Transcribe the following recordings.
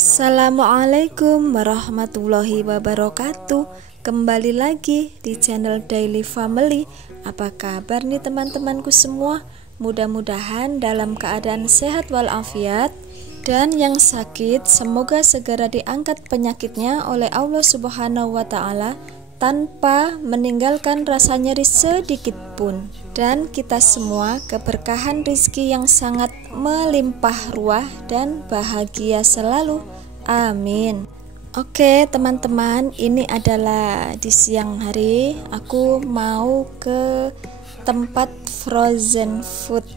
Assalamualaikum warahmatullahi wabarakatuh. Kembali lagi di channel Daily Family. Apa kabar nih teman-temanku semua? Mudah-mudahan dalam keadaan sehat walafiat. Dan yang sakit semoga segera diangkat penyakitnya oleh Allah Subhanahu wa Ta'ala tanpa meninggalkan rasa nyeri sedikit pun. Dan kita semua keberkahan rizki yang sangat melimpah ruah dan bahagia selalu. Amin. Oke teman-teman, ini adalah di siang hari aku mau ke tempat frozen food.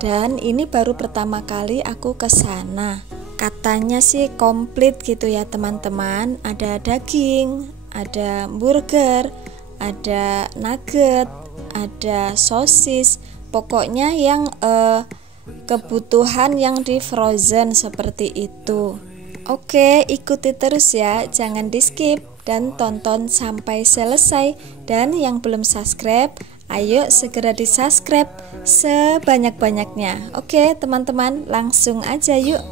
Dan ini baru pertama kali aku ke sana. Katanya sih komplit gitu ya teman-teman. Ada daging, ada burger, ada nugget, ada sosis. Pokoknya yang kebutuhan yang di frozen seperti itu. Oke, ikuti terus ya, jangan di skip dan tonton sampai selesai. Dan yang belum subscribe, ayo segera di subscribe sebanyak-banyaknya. Oke teman-teman, langsung aja yuk.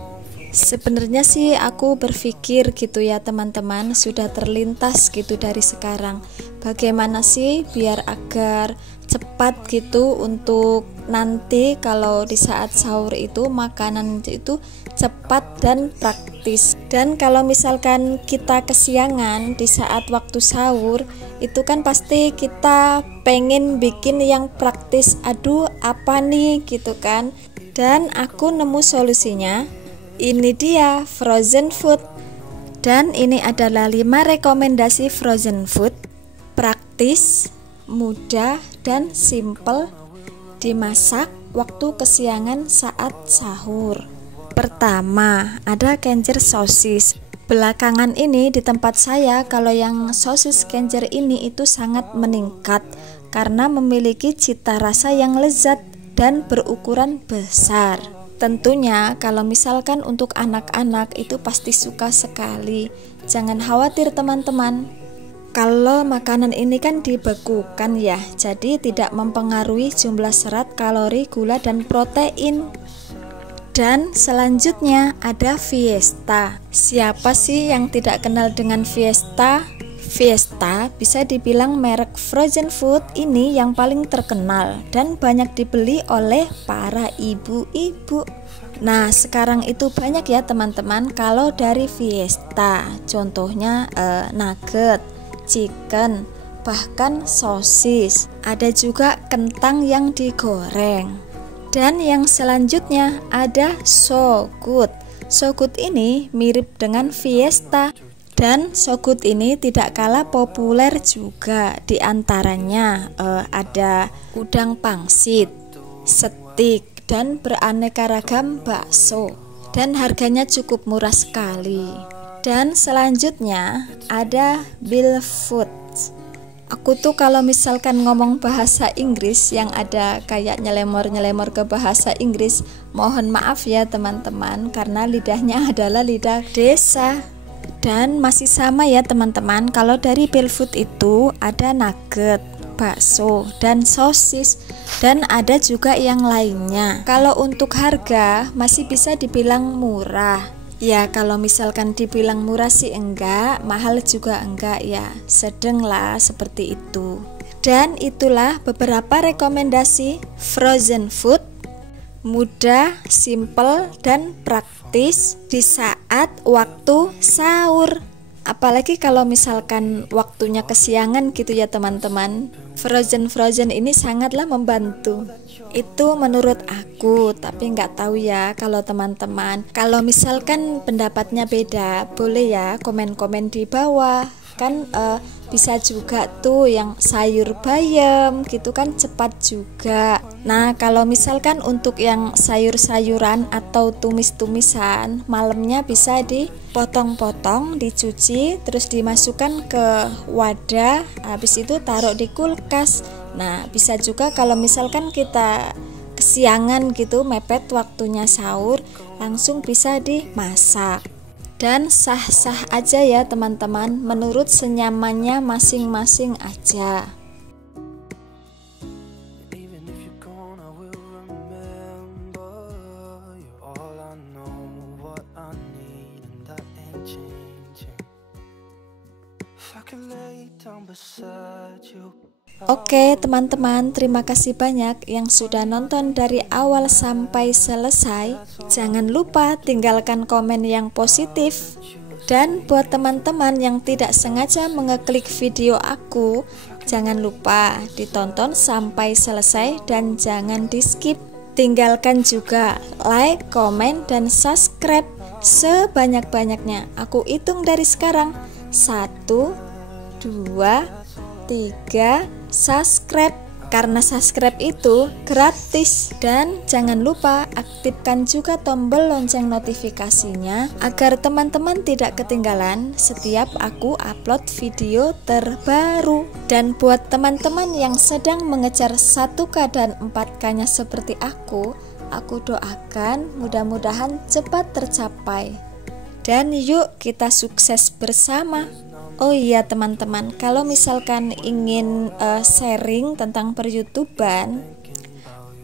Sebenarnya sih aku berpikir gitu ya teman-teman, sudah terlintas gitu dari sekarang, bagaimana sih biar agar cepat gitu untuk nanti kalau di saat sahur itu makanan itu cepat dan praktis. Dan kalau misalkan kita kesiangan di saat waktu sahur, itu kan pasti kita pengen bikin yang praktis. Aduh apa nih gitu kan. Dan aku nemu solusinya. Ini dia frozen food. Dan ini adalah 5 rekomendasi frozen food praktis, mudah dan simple dimasak waktu kesiangan saat sahur. Pertama, ada kencur sosis. Belakangan ini di tempat saya kalau yang sosis kencur ini itu sangat meningkat karena memiliki cita rasa yang lezat dan berukuran besar. Tentunya kalau misalkan untuk anak-anak itu pasti suka sekali. Jangan khawatir teman-teman. Kalau makanan ini kan dibekukan ya, jadi tidak mempengaruhi jumlah serat, kalori, gula, dan protein. Dan selanjutnya ada Fiesta. Siapa sih yang tidak kenal dengan Fiesta? Fiesta bisa dibilang merek frozen food ini yang paling terkenal dan banyak dibeli oleh para ibu-ibu. Nah sekarang itu banyak ya teman-teman kalau dari Fiesta. Contohnya nugget, chicken, bahkan sosis. Ada juga kentang yang digoreng. Dan yang selanjutnya ada So Good. So Good ini mirip dengan Fiesta. Dan So Good ini tidak kalah populer juga. Di antaranya ada udang pangsit, steak, dan beraneka ragam bakso. Dan harganya cukup murah sekali. Dan selanjutnya ada Bill Food. Aku tuh kalau misalkan ngomong bahasa Inggris yang ada kayak nyelemor-nyelemor ke bahasa Inggris, mohon maaf ya teman-teman, karena lidahnya adalah lidah desa. Dan masih sama ya teman-teman, kalau dari Bill Food itu ada nugget, bakso, dan sosis, dan ada juga yang lainnya. Kalau untuk harga masih bisa dibilang murah. Ya kalau misalkan dibilang murah sih enggak, mahal juga enggak ya, sedang lah seperti itu. Dan itulah beberapa rekomendasi frozen food, mudah, simple, dan praktis di saat waktu sahur. Apalagi kalau misalkan waktunya kesiangan gitu ya teman-teman, frozen ini sangatlah membantu. Itu menurut aku, tapi nggak tahu ya kalau teman-teman. Kalau misalkan pendapatnya beda, boleh ya komen-komen di bawah. Kan bisa juga tuh yang sayur bayam gitu kan cepat juga. Nah kalau misalkan untuk yang sayur-sayuran atau tumis-tumisan, malamnya bisa dipotong-potong, dicuci, terus dimasukkan ke wadah, habis itu taruh di kulkas. Nah bisa juga kalau misalkan kita kesiangan gitu, mepet waktunya sahur, langsung bisa dimasak. Dan sah-sah aja ya teman-teman, menurut senyamannya masing-masing aja. Oke teman-teman, terima kasih banyak yang sudah nonton dari awal sampai selesai. Jangan lupa tinggalkan komen yang positif. Dan buat teman-teman yang tidak sengaja mengeklik video aku, jangan lupa ditonton sampai selesai dan jangan di skip. Tinggalkan juga like, komen, dan subscribe sebanyak-banyaknya. Aku hitung dari sekarang. 1, 2, 3, subscribe. Karena subscribe itu gratis. Dan jangan lupa aktifkan juga tombol lonceng notifikasinya agar teman-teman tidak ketinggalan setiap aku upload video terbaru. Dan buat teman-teman yang sedang mengejar 1K dan 4K-nya seperti aku doakan mudah-mudahan cepat tercapai. Dan yuk kita sukses bersama. Oh iya teman-teman, kalau misalkan ingin sharing tentang per-YouTuban,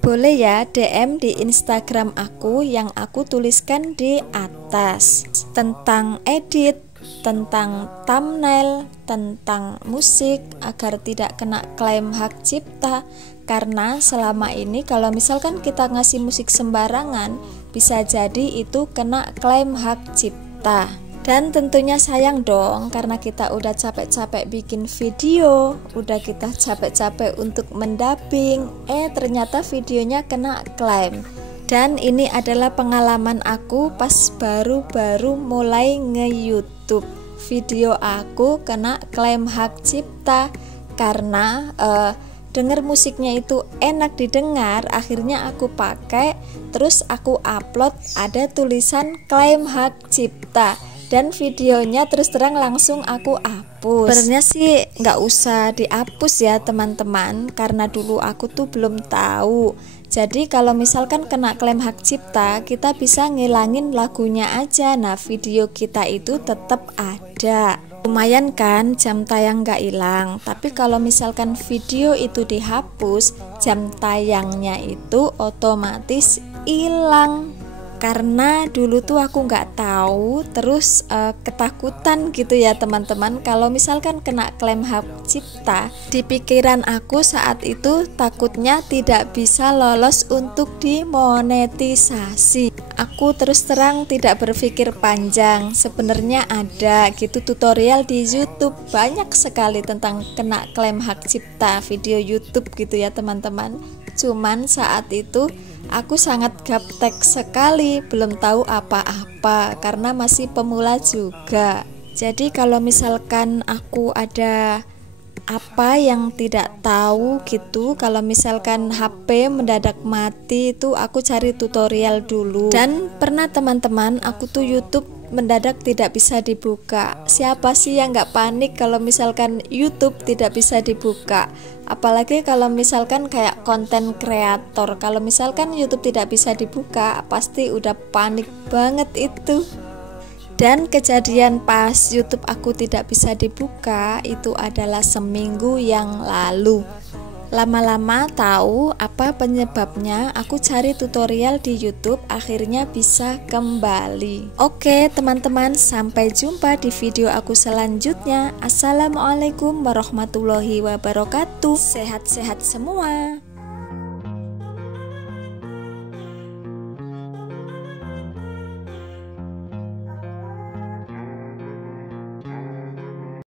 boleh ya DM di Instagram aku yang aku tuliskan di atas tentang edit, tentang thumbnail, tentang musik agar tidak kena klaim hak cipta. Karena selama ini kalau misalkan kita ngasih musik sembarangan, bisa jadi itu kena klaim hak cipta. Dan tentunya sayang dong, karena kita udah capek-capek bikin video, udah kita capek-capek untuk mendubbing, ternyata videonya kena klaim. Dan ini adalah pengalaman aku pas baru-baru mulai nge-YouTube. Video aku kena klaim hak cipta karena denger musiknya itu enak didengar, akhirnya aku pakai, terus aku upload, ada tulisan klaim hak cipta. Dan videonya terus terang langsung aku hapus. Sebenarnya sih nggak usah dihapus ya teman-teman, karena dulu aku tuh belum tahu. Jadi kalau misalkan kena klaim hak cipta, kita bisa ngilangin lagunya aja. Nah video kita itu tetap ada. Lumayan kan jam tayang nggak hilang. Tapi kalau misalkan video itu dihapus, jam tayangnya itu otomatis hilang. Karena dulu tuh aku nggak tahu, terus ketakutan gitu ya teman-teman. Kalau misalkan kena klaim hak cipta, di pikiran aku saat itu takutnya tidak bisa lolos untuk dimonetisasi. Aku terus terang tidak berpikir panjang. Sebenarnya ada gitu tutorial di YouTube banyak sekali tentang kena klaim hak cipta video YouTube gitu ya teman-teman. Cuman saat itu aku sangat gaptek sekali, belum tahu apa-apa karena masih pemula juga. Jadi kalau misalkan aku ada apa yang tidak tahu gitu, kalau misalkan HP mendadak mati itu aku cari tutorial dulu. Dan pernah teman-teman, aku tuh YouTube mendadak tidak bisa dibuka. Siapa sih yang nggak panik kalau misalkan YouTube tidak bisa dibuka? Apalagi kalau misalkan kayak konten kreator, kalau misalkan YouTube tidak bisa dibuka, pasti udah panik banget itu. Dan kejadian pas YouTube aku tidak bisa dibuka itu adalah seminggu yang lalu. Lama-lama tahu apa penyebabnya, aku cari tutorial di YouTube, akhirnya bisa kembali. Oke teman-teman, sampai jumpa di video aku selanjutnya. Assalamualaikum warahmatullahi wabarakatuh. Sehat-sehat semua.